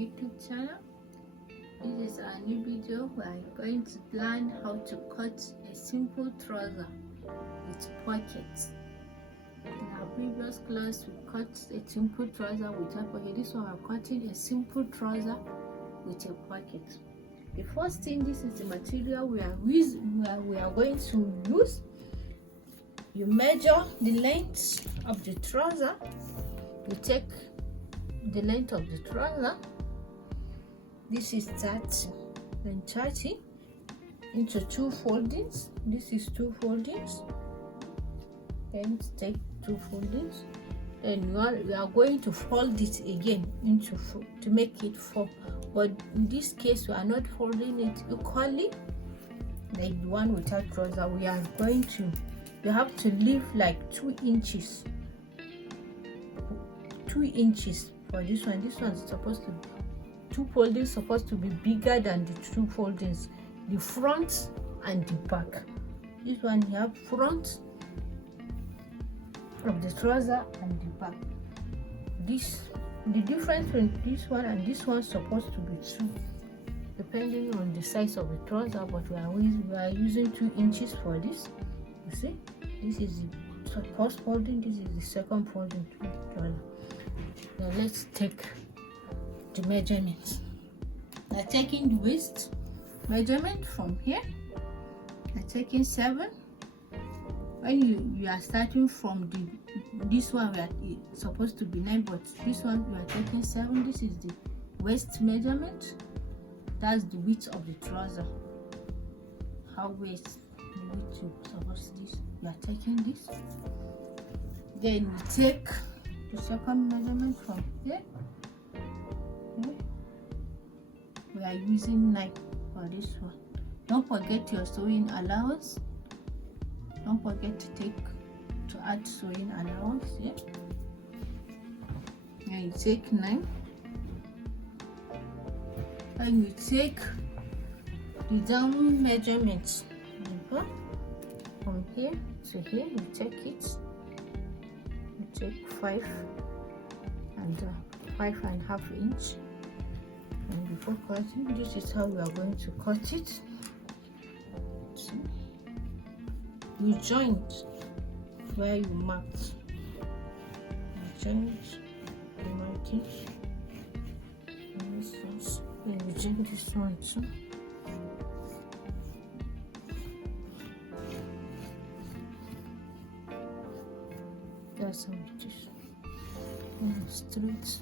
YouTube channel. This is our new video where I'm going to learn how to cut a simple trouser with pockets. In our previous class we cut a simple trouser without pocket. This one we're cutting a simple trouser with a pocket. The first thing, this is the material we are going to use. You measure the length of the trouser. You take the length of the trouser. This is 30, then 30 into 2 foldings. This is 2 foldings. Then take 2 foldings. Then we are going to fold it again into 4 to make it 4. But in this case, we are not folding it equally like the one without trouser. We are going to, you have to leave like 2 inches. 2 inches for this one. This one is supposed to be 2 foldings supposed to be bigger than the 2 foldings, the front and the back. This one you have front of the trouser and the back. The difference between this one and this one is supposed to be 2, depending on the size of the trouser, but we are using 2 inches for this. You see, this is the first folding, this is the second folding to the trouser. Now let's take the measurements. I'm taking the waist measurement from here. I'm taking 7. When you are starting from this one, we are supposed to be 9, but this one we are taking 7. This is the waist measurement. That's the width of the trouser. How waist the width you supposed this. We are taking this. Then we take the second measurement from here. We are using 9 for this one. Don't forget your sewing allowance. Don't forget to add sewing allowance here. And you take 9. And you take the down measurements from here to here. You take it. You take 5 and 5.5 inch. And before cutting, this is how we are going to cut it. So you joint where you marked. You joint, you mark it. And this one, and you joint this one too. That's how it is. And straight.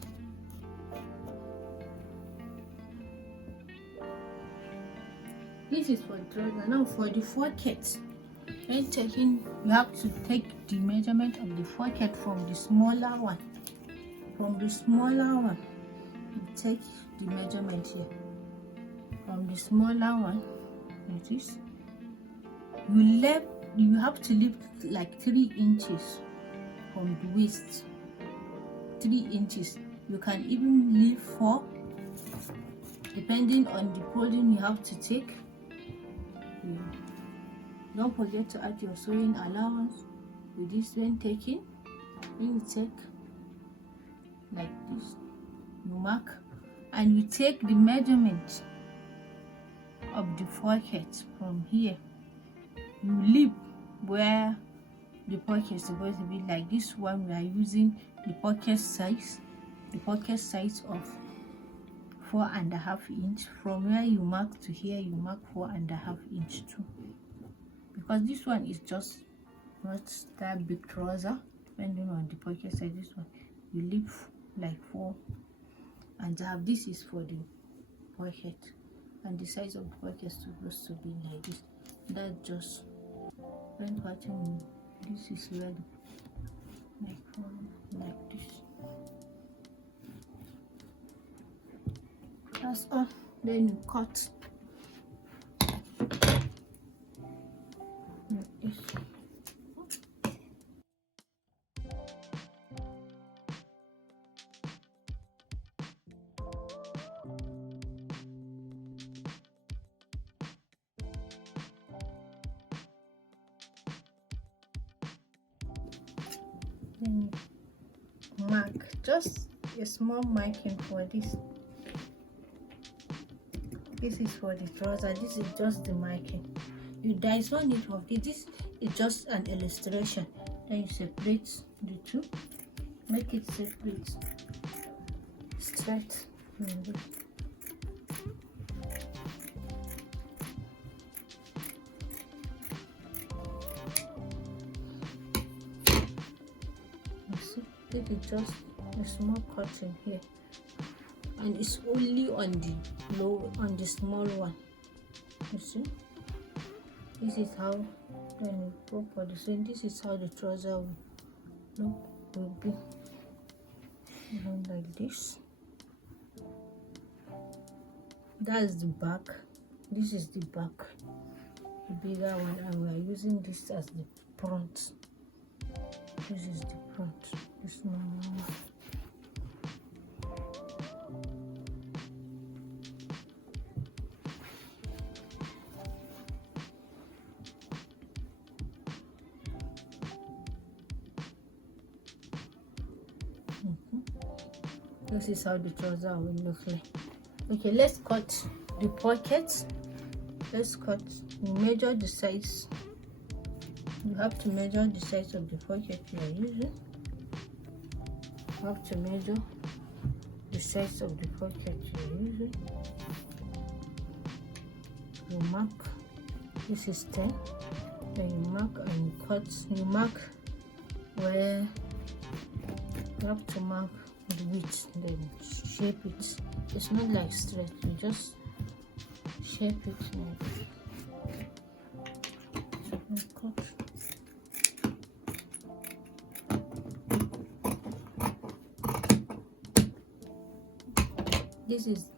This is for the trouser. Now for the pocket, when taking, you have to take the measurement of the pocket from the smaller one. From the smaller one, you take the measurement here. From the smaller one, like this. You have to leave like 3 inches from the waist. 3 inches. You can even leave 4, depending on the folding you have to take. Don't forget to add your sewing allowance with this when taking. Then you take like this, you mark, and you take the measurement of the pocket from here. You leave where the pocket is supposed to be. Like this one, we are using the pocket size of 4.5 inch. From where you mark to here, you mark 4.5 inch too, because this one is just not that big trouser. Depending on the pocket size, this one you leave like 4 and have. This is for the pocket, and the size of the pocket is supposed to be like this. That just when cutting, this is where like this. That's all. Then you cut like this. Then mark, just a small marking for this. This is for the trouser. This is just the marking. There is no need of this. This is just an illustration. Then you separate the two. Make it separate. Straight. This is just a small cutting here, and it's only on the small one. You see, this is how when you go for the same. This is how the trouser will be like this. That's the back. This is the back, the bigger one, and we are using this as the front. This is the front. The small one. This is how the trouser will look like. Okay, let's cut the pockets. Let's cut. You measure the size. You have to measure the size of the pocket you are using. You have to measure the size of the pocket you are using. You mark. This is 10. Then you mark and you cut. You mark where you have to mark the width, then shape it. It's not like straight, you just shape it like cut. This is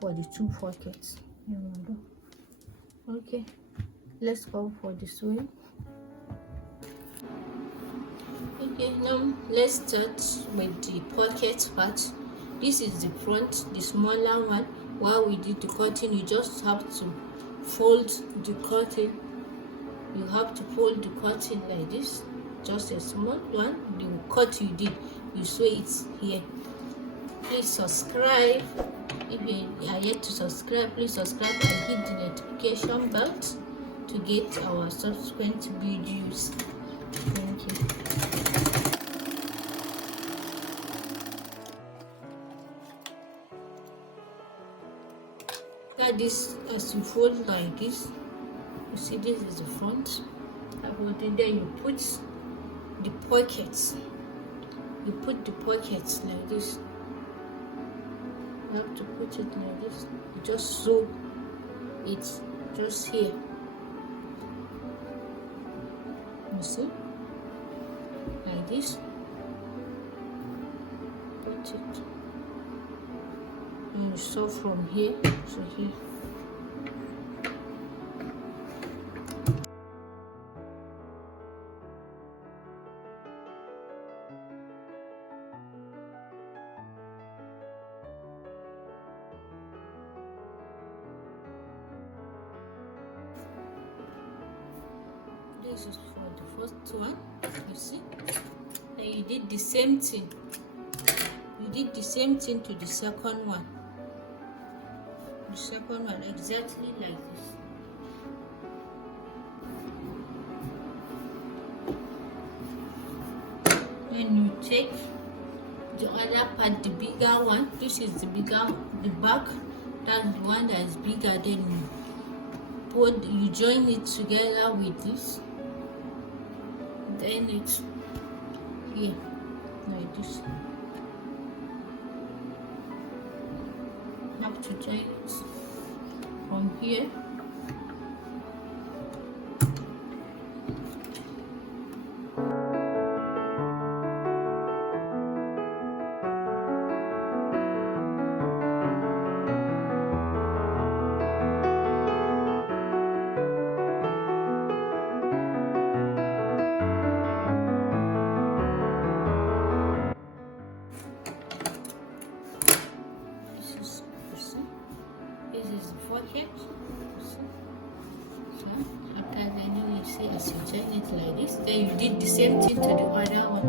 for the two pockets. Okay, let's go for the sewing. Okay, now let's start with the pocket part. This is the front, the smaller one. While we did the cutting, you just have to fold the cutting. You have to fold the cutting like this, just a small one. The cut you did, you sew it here. Please subscribe. If you are yet to subscribe, please subscribe and hit the notification bell to get our subsequent videos. Thank you. This as you fold like this, you see this is the front. Then you put the pockets. You put the pockets like this. You have to put it like this. You just sew it just here. You see, like this. Put it. And you sew from here to here. This is for the first one, you see. And you did the same thing. You did the same thing to the second one. The second one exactly like this. Then you take the other part, the bigger one. This is the back. That's the one that is bigger. Then you join it together with this. Then it's here like this. You have to join it from here. Pocket. So after then you see as you join it like this, then you did the same thing to the other one.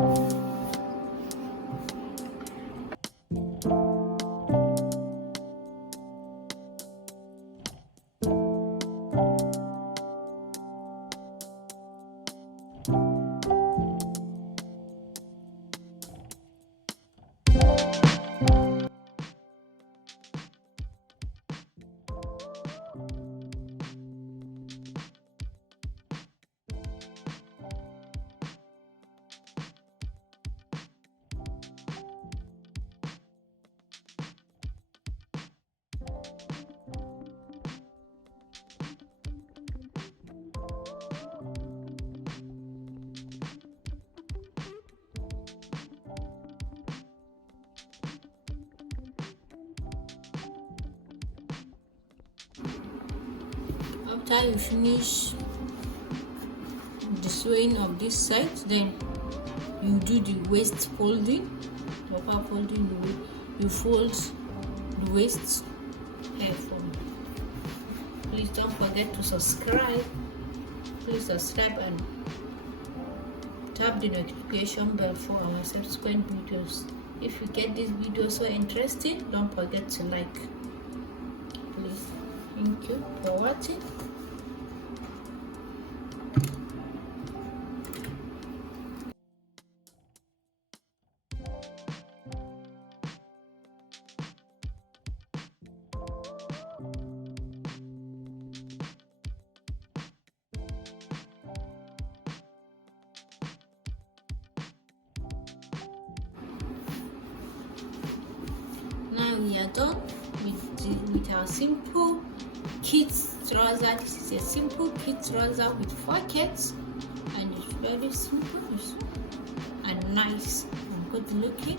After you finish the sewing of this side, then you do the waist folding. Upper folding, you fold the waist hair for me. Please don't forget to subscribe. Please subscribe and tap the notification bell for our subsequent videos. If you get this video so interesting, don't forget to like. Please, thank you for watching. Now we are done with our simple kids trouser. This is a simple kids trouser with pockets, and it's very simple and nice and good looking.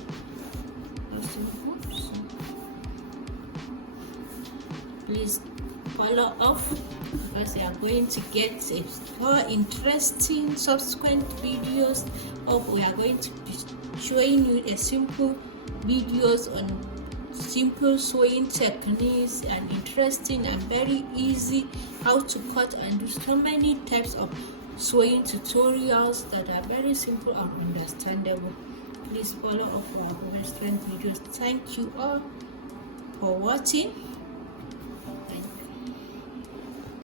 So please follow up, because we are going to get more interesting subsequent videos. We are going to be showing you a simple videos on simple sewing techniques and interesting and very easy how to cut, and do so many types of sewing tutorials that are very simple and understandable. Please follow up our different videos. Thank you all for watching.